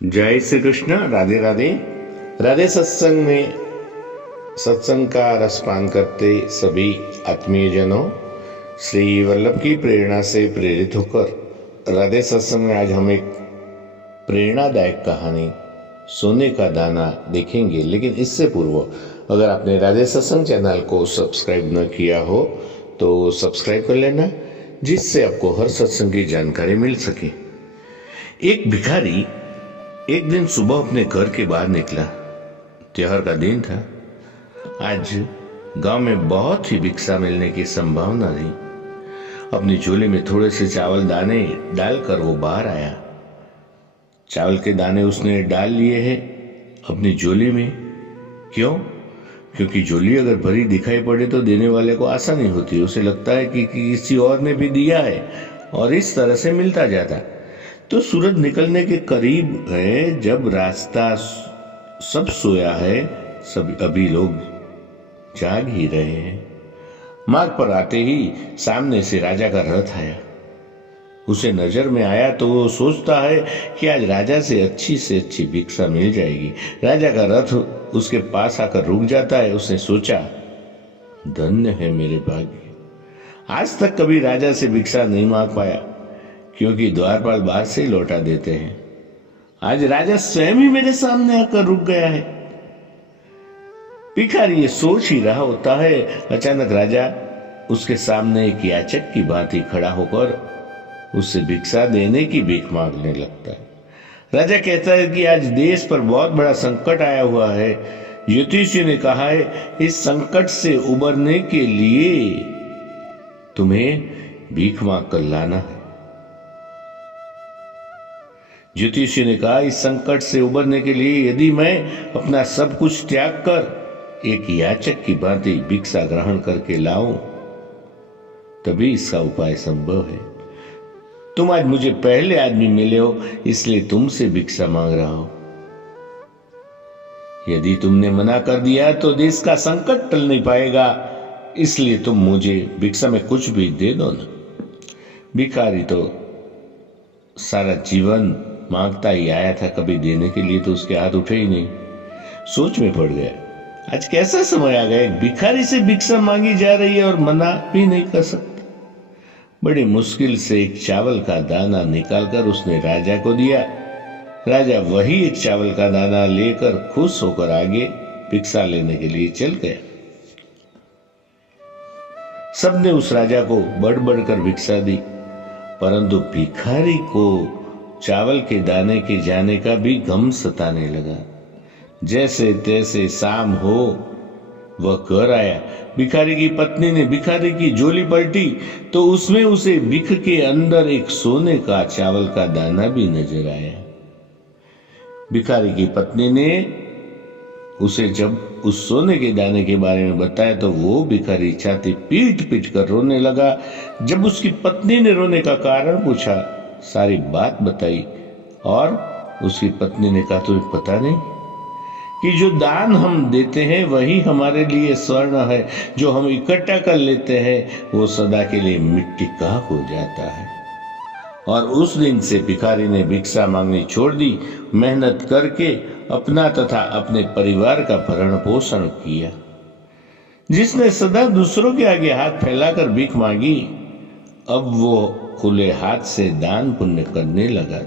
जय श्री कृष्ण। राधे राधे। राधे सत्संग में सत्संग का रसपान करते सभी आत्मीय जनों, श्री वल्लभ की प्रेरणा से प्रेरित होकर राधे सत्संग में आज हम एक प्रेरणादायक कहानी सोने का दाना देखेंगे। लेकिन इससे पूर्व अगर आपने राधे सत्संग चैनल को सब्सक्राइब न किया हो तो सब्सक्राइब कर लेना, जिससे आपको हर सत्संग की जानकारी मिल सके। एक भिखारी एक दिन सुबह अपने घर के बाहर निकला। त्योहार का दिन था। आज गांव में बहुत ही भिक्षा मिलने की संभावना थी। अपनी झोली में थोड़े से चावल दाने डालकर वो बाहर आया। चावल के दाने उसने डाल लिए हैं अपनी झोली में। क्यों? क्योंकि झोली अगर भरी दिखाई पड़े तो देने वाले को आसानी होती है। उसे लगता है कि किसी और ने भी दिया है और इस तरह से मिलता जाता। तो सूरज निकलने के करीब है, जब रास्ता सब सोया है, सब अभी लोग जाग ही रहे हैं। मार्ग पर आते ही सामने से राजा का रथ आया। उसे नजर में आया तो वो सोचता है कि आज राजा से अच्छी भिक्षा मिल जाएगी। राजा का रथ उसके पास आकर रुक जाता है। उसने सोचा, धन्य है मेरे भाग्य, आज तक कभी राजा से भिक्षा नहीं मांग पाया, क्योंकि द्वारपाल बाहर से ही लौटा देते हैं। आज राजा स्वयं ही मेरे सामने आकर रुक गया है। भिखारी ये सोच ही रहा होता है, अचानक राजा उसके सामने एक याचक की भांति खड़ा होकर उससे भिक्षा देने की भीख मांगने लगता है। राजा कहता है कि आज देश पर बहुत बड़ा संकट आया हुआ है। ज्योतिषी ने कहा है इस संकट से उबरने के लिए तुम्हें भीख मांग कर लाना है। ज्योतिषी ने कहा इस संकट से उबरने के लिए यदि मैं अपना सब कुछ त्याग कर एक याचक की भांति भिक्षा ग्रहण करके लाऊं, तभी इसका उपाय संभव है। तुम आज मुझे पहले आदमी मिले हो, इसलिए तुमसे भिक्षा मांग रहा हूं। यदि तुमने मना कर दिया तो देश का संकट टल नहीं पाएगा, इसलिए तुम मुझे भिक्षा में कुछ भी दे दो ना। भिखारी तो सारा जीवन मांगता ही आया था, कभी देने के लिए तो उसके हाथ उठे ही नहीं। सोच में पड़ गया, आज कैसा समय आ गया, भिखारी से भिक्षा मांगी जा रही है और मना भी नहीं कर सकता। बड़ी मुश्किल से एक चावल का दाना निकालकर उसने राजा को दिया। राजा वही एक चावल का दाना लेकर खुश होकर आगे भिक्षा लेने के लिए चल गया। सबने उस राजा को बढ़ बढ़कर भिक्षा दी, परंतु भिखारी को चावल के दाने के जाने का भी गम सताने लगा। जैसे तैसे शाम हो वह घर आया। भिखारी की पत्नी ने भिखारी की झोली पलटी तो उसमें उसे भिख के अंदर एक सोने का चावल का दाना भी नजर आया। भिखारी की पत्नी ने उसे जब उस सोने के दाने के बारे में बताया तो वो भिखारी छाती पीट पीट कर रोने लगा। जब उसकी पत्नी ने रोने का कारण पूछा, सारी बात बताई, और उसकी पत्नी ने कहा तुम्हें पता नहीं कि जो दान हम देते हैं वही हमारे लिए स्वर्ण है, जो हम इकट्ठा कर लेते हैं वो सदा के लिए मिट्टी का हो जाता है। और उस दिन से भिखारी ने भिक्षा मांगनी छोड़ दी। मेहनत करके अपना तथा अपने परिवार का भरण पोषण किया। जिसने सदा दूसरों के आगे हाथ फैलाकर भीख मांगी, अब वो खुले हाथ से दान पुण्य करने लगा।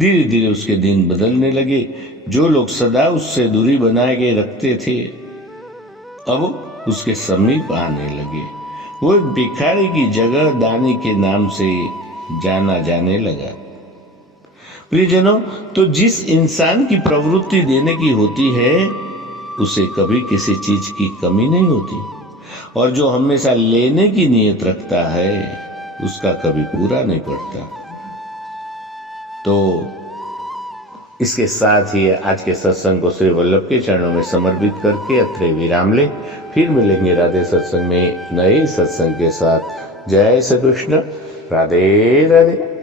धीरे धीरे उसके दिन बदलने लगे। जो लोग सदा उससे दूरी बनाए के रखते थे, अब उसके समीप आने लगे। वो एक भिखारी की जगह दानी के नाम से जाना जाने लगा। प्रियजनों, तो जिस इंसान की प्रवृत्ति देने की होती है उसे कभी किसी चीज की कमी नहीं होती, और जो हमेशा लेने की नीयत रखता है उसका कभी पूरा नहीं पड़ता। तो इसके साथ ही आज के सत्संग को श्री वल्लभ के चरणों में समर्पित करके अत्रे विराम ले। फिर मिलेंगे राधे सत्संग में नए सत्संग के साथ। जय श्री कृष्ण। राधे राधे।